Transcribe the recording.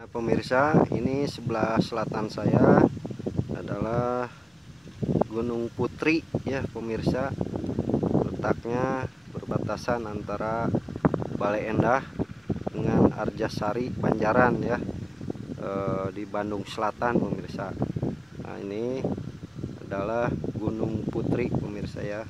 Nah, pemirsa, ini sebelah selatan saya adalah Gunung Putri ya pemirsa. Letaknya berbatasan antara Bale Endah dengan Arjasari Banjaran ya, di Bandung Selatan pemirsa. Nah, ini adalah Gunung Putri pemirsa ya.